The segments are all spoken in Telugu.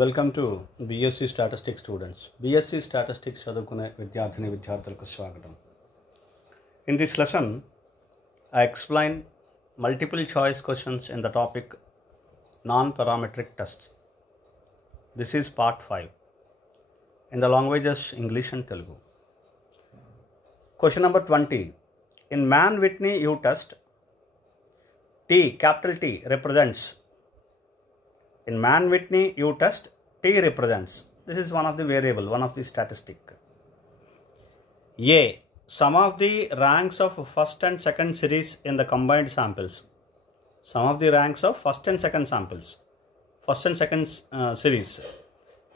Welcome to BSc statistics students. BSc statistics చదువుకునే విద్యార్థులకు స్వాగతం. In this lesson, I explain multiple choice questions in the topic non-parametric tests. This is part 5 in the languages English and Telugu. Question number 20. In Mann-Whitney U test, T, capital T represents. In Mann-Whitney U test, T represents. This is one of the variable, one of the statistic. A, sum of the ranks of first and second series in the combined samples. Sum of the ranks of first and second samples. First and second series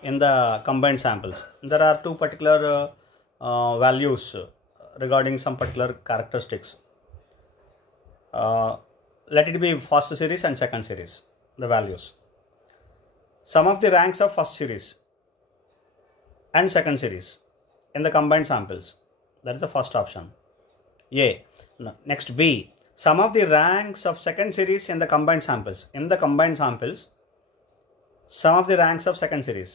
in the combined samples. There are two particular values regarding some particular characteristics. Let it be first series and second series, the values. Sum of the ranks of first series and second series in the combined samples. That is the first option. A. Next, B. Sum of the ranks of second series in the combined samples. In the combined samples, sum of the ranks of second series.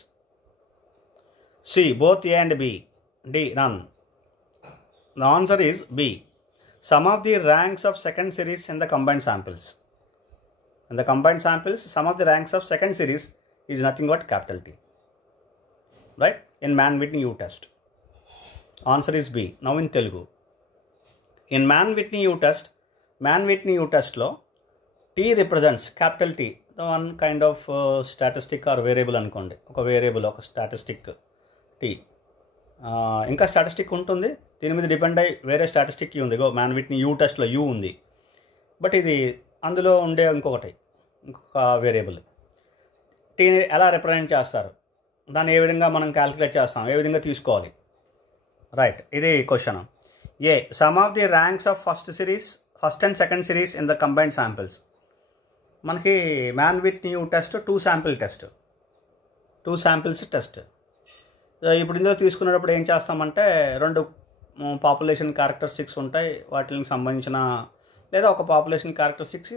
C. Both A and B. D. None. The answer is B. Sum of the ranks of second series in the combined samples. In the combined samples, sum of the ranks of second series is nothing but capital T. Right? In Mann-Whitney U test. Answer is B. Now in Telugu. In Mann-Whitney U test lo T represents capital T. The one kind of statistic or variable అనుకోండి. ఒక వేరియబుల్, ఒక స్టాటిస్టిక్ T. ఇంకా స్టాటిస్టిక్ ఉంటుంది, దీని మీద డిపెండ్ అయ్యి వేరే స్టాటిస్టిక్ ఉంది. Mann-Whitney U టెస్ట్లో U ఉంది, బట్ ఇది అందులో ఉండే ఇంకొక వేరియబుల్. టీని ఎలా రిప్రజెంట్ చేస్తారు, దాన్ని ఏ విధంగా మనం క్యాలిక్యులేట్ చేస్తాం, ఏ విధంగా తీసుకోవాలి. రైట్, ఇది question. A, some of the ranks of first and second series in the combined samples. మనకి Mann-Whitney U test two samples test. ఇప్పుడు ఇందులో తీసుకునేటప్పుడు ఏం చేస్తామంటే, రెండు పాపులేషన్ క్యారెక్టరిస్టిక్స్ ఉంటాయి, వాటికి సంబంధించిన లేదా ఒక పాపులేషన్ క్యారెక్టరిస్టిక్స్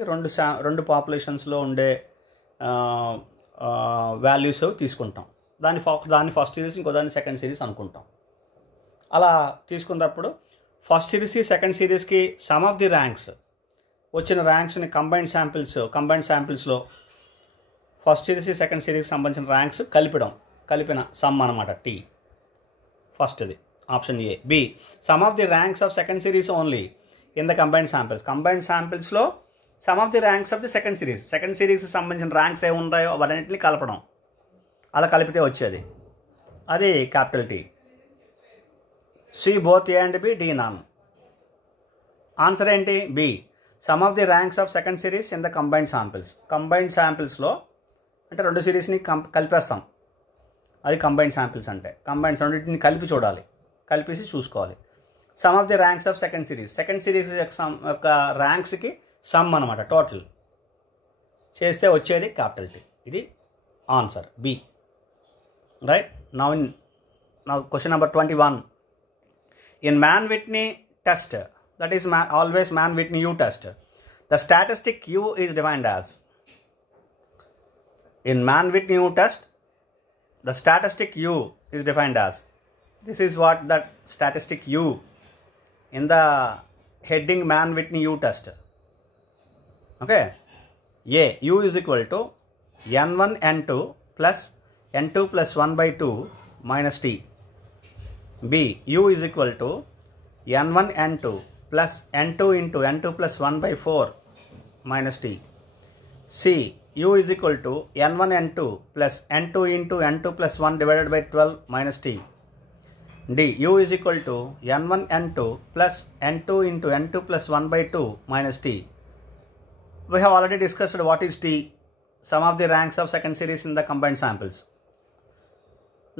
రెండు పాపులేషన్స్లో ఉండే వాల్యూస్ తీసుకుంటాం. దాన్ని ఫస్ట్ సిరీస్, ఇంకో దాన్ని సెకండ్ సిరీస్ అనుకుంటాం. అలా తీసుకున్నప్పుడు ఫస్ట్ సిరీస్ సెకండ్ సిరీస్కి సమ్ ఆఫ్ ది ర్యాంక్స్, వచ్చిన ర్యాంక్స్ని కంబైన్డ్ శాంపిల్స్లో ఫస్ట్ సిరీస్ సెకండ్ సిరీస్కి సంబంధించిన ర్యాంక్స్ కలిపిన సమ్ అనమాట టీ. ఫస్ట్ది option A. B, sum of the ranks of second series only in the combined శాంపిల్స్లో sum of the ranks of the second సిరీస్కి సంబంధించిన ర్యాంక్స్ ఏమి ఉంటాయో అవన్నింటినీ కలపడం. అలా కలిపితే వచ్చేది, అది capital T. C, both A and B. D, none. Answer ఏంటి? B, sum of the ranks of second series in the combined శాంపిల్స్లో అంటే రెండు సిరీస్ని కలిపేస్తాం, అది కంబైన్డ్ శాంపిల్స్ అంటే. రెండింటిని కలిపేసి చూసుకోవాలి. Sum of the ranks of second series యొక్క ర్యాంక్స్కి సమ్ అనమాట, టోటల్ చేస్తే వచ్చేది క్యాపిటల్ టీ. ఇది answer B. Right. Now question number 21. In Mann-Whitney test, that is always Mann-Whitney U test, the statistic U is defined as. In Mann-Whitney U test, the statistic U is defined as. This is what the statistic U in the heading Mann-Whitney U test. Okay. A, U is equal to N1 N2 plus N2 plus 1 by 2 minus T. B, U is equal to N1 N2 plus N2 into N2 plus 1 by 4 minus T. C, U is equal to N1 N2 plus N2 into N2 plus 1 divided by 12 minus T. D, U is equal to N1 N2 plus N2 into N2 plus 1 by 2 minus T. We have already discussed what is T, sum of the ranks of second series in the combined samples.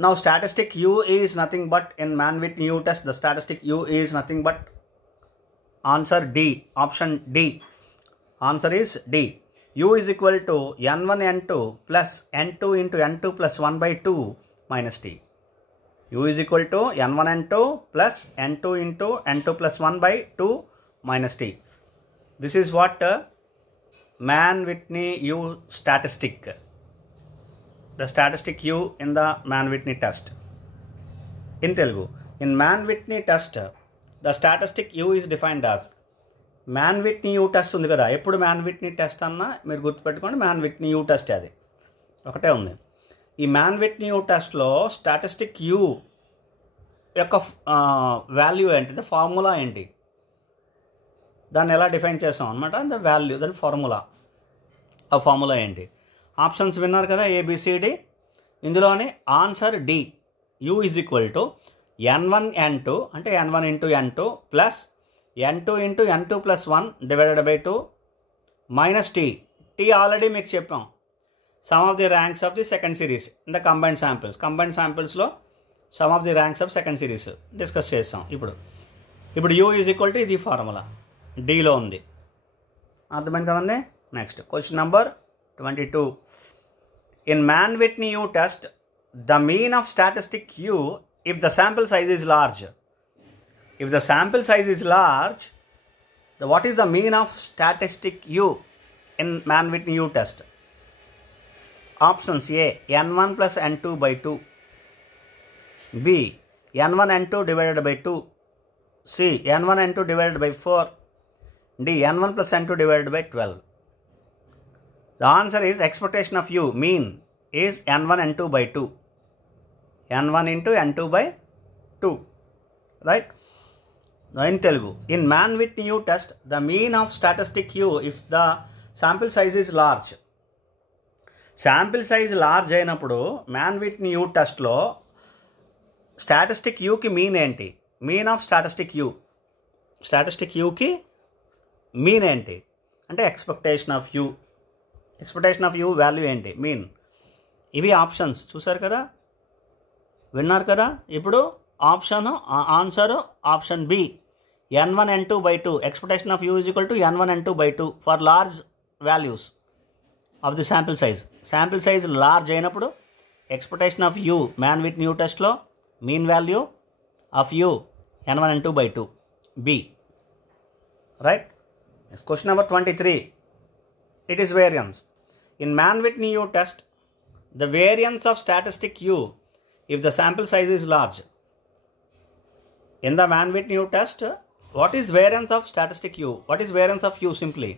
Now statistic U is nothing but, in Mann-Whitney U test, the statistic U is nothing but answer D, option D. Answer is D. U is equal to N1 N2 plus N2 into N2 plus 1 by 2 minus T. U is equal to N1 N2 plus N2 into N2 plus 1 by 2 minus T. This is what Mann-Whitney U statistic. the statistic U in the Mann-Whitney test. In Telugu, in Mann-Whitney test, the statistic U is defined as Mann-Whitney U test ఉంది కదా, ఎప్పుడు Mann-Whitney test అన్నా మీరు గుర్తుపెట్టుకోండి, Mann-Whitney U test అది ఒకటే ఉంది. ఈ Mann-Whitney U టెస్ట్లో స్టాటిస్టిక్ U యొక్క వాల్యూ ఏంటి, ఫార్ములా ఏంటి, దాన్ని ఎలా డిఫైన్ చేస్తాం అనమాట, ద వాల్యూ, దాని ఫార్ములా, ఆ ఫార్ములా ఏంటి. ఆప్షన్స్ విన్నారు కదా, ABCD. ఇందులోని answer D. U is equal to N1 N2 అంటే N1 into N2 plus N2 into N2 plus 1 divided by 2 minus T already మీకు చెప్పాం. Sum of the ranks of the second series in the combined శాంపిల్స్లో sum of the ranks of second series discuss చేస్తాం. ఇప్పుడు U ఈజ్ ఈక్వల్ టు ఇది ఫార్ములా Dలో ఉంది. అర్థమైంది కదండి. Next question number 22. In Mann-Whitney U test, the mean of statistic U if the sample size is large. If the sample size is large, what is the mean of statistic U in Mann-Whitney U test? Options: A, N1 plus N2 by 2. B, N1 N2 divided by 2. C, N1 N2 divided by 4. D, N1 plus N2 divided by 12. The answer is expectation of U, mean, is N1 N2 by 2. N1 into N2 by 2. Right? Now in Telugu, in Mann-Whitney U test, the mean of statistic U if the sample size is large. Sample size large అయినప్పుడు Mann-Whitney U టెస్ట్లో స్టాటిస్టిక్ యూకి మీన్ ఏంటి, మీన్ ఆఫ్ స్టాటిస్టిక్ యూకి మీన్ ఏంటి అంటే ఎక్స్పెక్టేషన్ ఆఫ్ యూ వాల్యూ ఏంటి, మీన్. ఇవి ఆప్షన్స్ చూసారు కదా, విన్నారు కదా. ఇప్పుడు answer option B, N1 N2 by 2. Expectation of U is equal to N1 N2 by 2 for large values of the sample size large అయినప్పుడు expectation of U Mann-Whitney U టెస్ట్లో mean value of you N1 N2 by 2 B. Right. Question number 23. It is variance. In Mann-Whitney U test, the variance of statistic U if the sample size is large. In the Mann-Whitney U test, what is variance of statistic U? What is variance of U simply?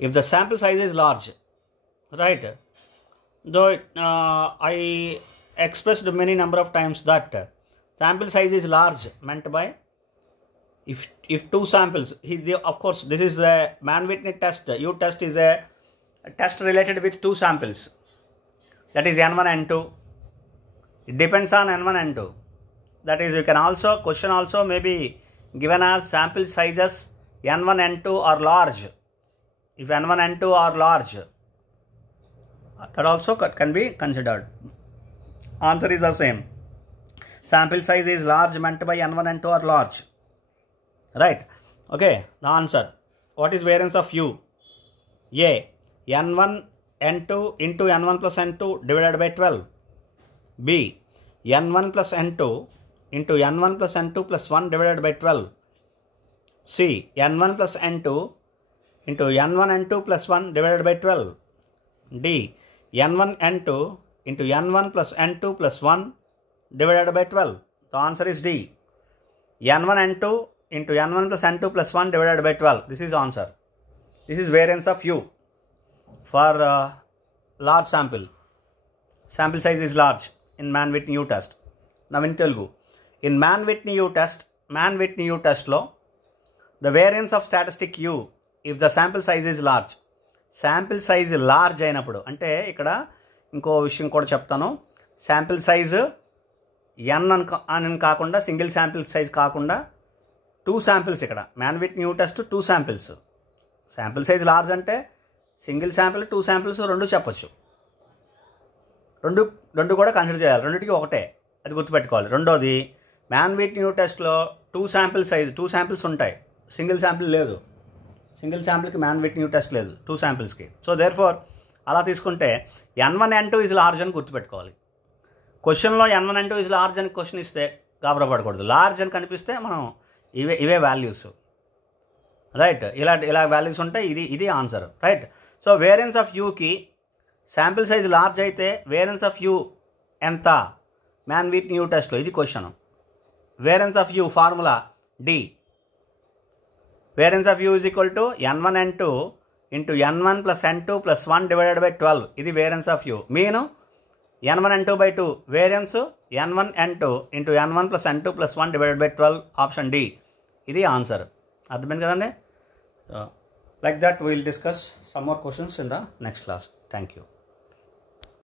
If the sample size is large, right? Though I expressed many number of times that sample size is large meant by if two samples, of course this is the Mann-Whitney test. U test is a test related with two samples, that is N1 N2. It depends on N1 N2. That is, you can also, question also may be given as sample sizes N1 N2 are large. If N1 N2 are large, that also can be considered. Answer is the same. Sample size is large meant by N1 N2 are large. Right? Okay, the answer. What is variance of U? A, N1 N2 into N1 plus N2 divided by 12. B, N1 plus N2 into N1 plus N2 plus 1 divided by 12. C, N1 plus N2 into N1 N2 plus 1 divided by 12. D, N1 N2 into N1 plus N2 plus 1 divided by 12. The answer is D. N1 N2 into N1 plus N2 plus 1 divided by 12. This is answer. This is variance of U for large sample. Sample size is large in Mann-Whitney U test. Now in Telugu, in Mann-Whitney U test lo, the variance of statistic U if the sample size is large. Sample size large అయినప్పుడు అంటే ఇక్కడ ఇంకో విషయం కూడా చెప్తాను. శాంపిల్ సైజు N అని కాకుండా, సింగిల్ శాంపిల్ సైజ్ కాకుండా 2 శాంపిల్స్. ఇక్కడ Mann-Whitney U test 2 samples. Sample size large అంటే సింగిల్ శాంపిల్, 2 శాంపిల్స్, 2 చెప్పచ్చు. రెండు కూడా కన్సిడర్ చేయాలి, రెండింటికి ఒకటే, అది గుర్తుపెట్టుకోవాలి. రెండోది, Mann-Whitney U టెస్ట్లో 2 శాంపిల్స్ ఉంటాయి, సింగిల్ శాంపిల్ లేదు. సింగిల్ శాంపిల్కి Mann-Whitney U టెస్ట్ లేదు, 2 శాంపిల్స్కి. సో దేర్ ఫోర్ అలా తీసుకుంటే N1 N2 ఈజ్ లార్జ్ అని గుర్తుపెట్టుకోవాలి. క్వశ్చన్లో N1 N2 ఈజ్ లార్జ్ అని క్వశ్చన్ ఇస్తే గాబరా పడకూడదు. లార్జ్ అని కనిపిస్తే మనం ఇవే వాల్యూస్, రైట్? ఇలా వాల్యూస్ ఉంటాయి, ఇది answer, right? So variance of యూకి శాంపిల్ సైజ్ లార్జ్ అయితే వేరియన్స్ ఆఫ్ యూ ఎంత? మ్యాన్ వీట్ న్యూ టెస్ట్లో ఇది question. Variance of U formula D. Variance of U is equal to n1 n2 into n1 plus n2 plus 1 divided by 12. ఇది variance of U. Mean n1 n2 by 2. Variance n1 n2 into n1 plus n2 plus 1 divided by 12. Option D. ఇది ఆన్సర్. అర్థమైంది కదండి? Like that will discuss some more questions in the next class. Thank you.